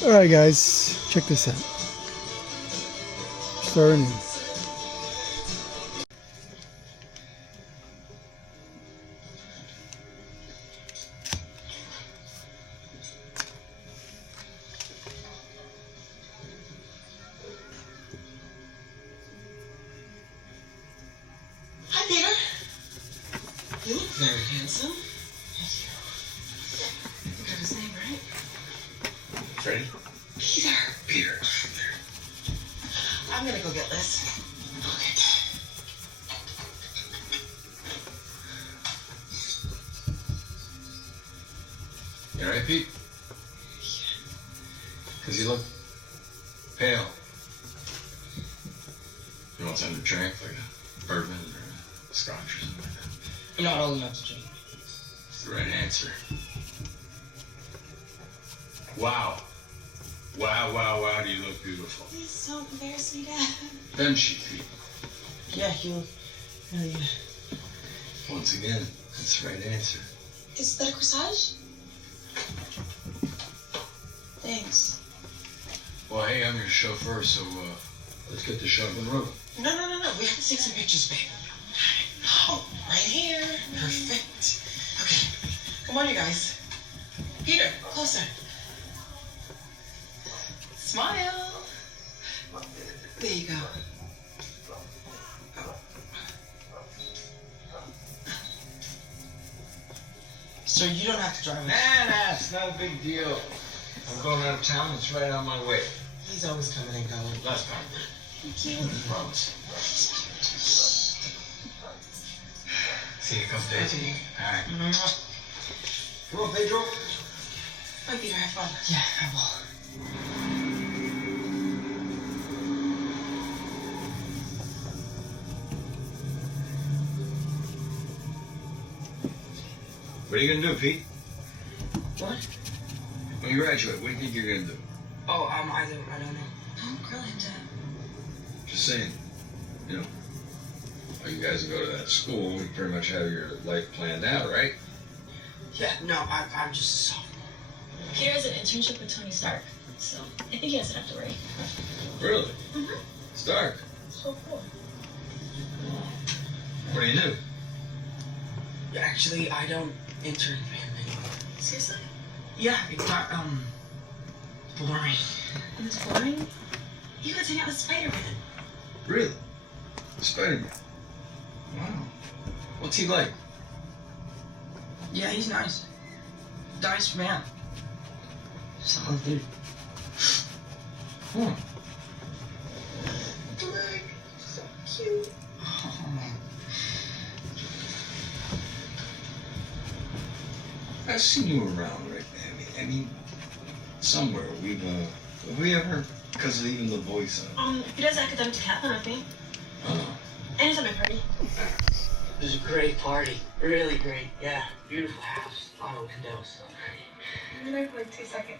Alright guys, check this out. Starting in. Hi, Peter. You look very handsome. Thank you. You got his name right? Freddie? Peter. Peter. I'm gonna go get Liz. Okay. You alright, Pete? Because you look pale. You want something to drink, like a bourbon or a scotch or something like that? I'm not old enough to drink. It's the right answer. Wow. Wow, do you look beautiful. Please don't embarrass me, Dad. Doesn't she, Pete? Yeah, you really. Once again, that's the right answer. Is that a corsage? Thanks. Well, hey, I'm your chauffeur, so let's get the show on the road. No. We have to take some pictures, babe. Oh, right here. Perfect. Okay. Come on, you guys. Peter, closer. Smile. There you go. Sir, you don't have to drive. Nah, it's not a big deal. I'm going out of town. It's right on my way. He's always coming and going. Last time. Thank you. Promise. See you in a couple days. All right. Come on, Pedro. Bye, Peter. Have fun. Yeah, I will. What are you gonna do, Pete? What? When you graduate, what do you think you're gonna do? Oh, I don't know. Don't grill him, Dad. Just saying, you know, well, you guys go to that school, you pretty much have your life planned out, right? Yeah, no, I'm just a sophomore. Peter has an internship with Tony Stark, so I think he doesn't have to worry. Really? Mm-hmm. Stark. So cool. What do you do? Actually, I don't intern for him anymore. Seriously? Yeah, it got, boring. And it's boring? You could hang out with Spider-Man. Really? Spider-Man. Wow. What's he like? Yeah, he's nice. Nice man. Solid dude. Hmm. Black. So cute. I've seen you around, right? I mean, somewhere. Have we ever, because of even the voice of He does academic decathlon with me. Oh. And he's at my party. It was a great party. Really great. Yeah. Beautiful house. A lot of windows. I've been there for like 2 seconds.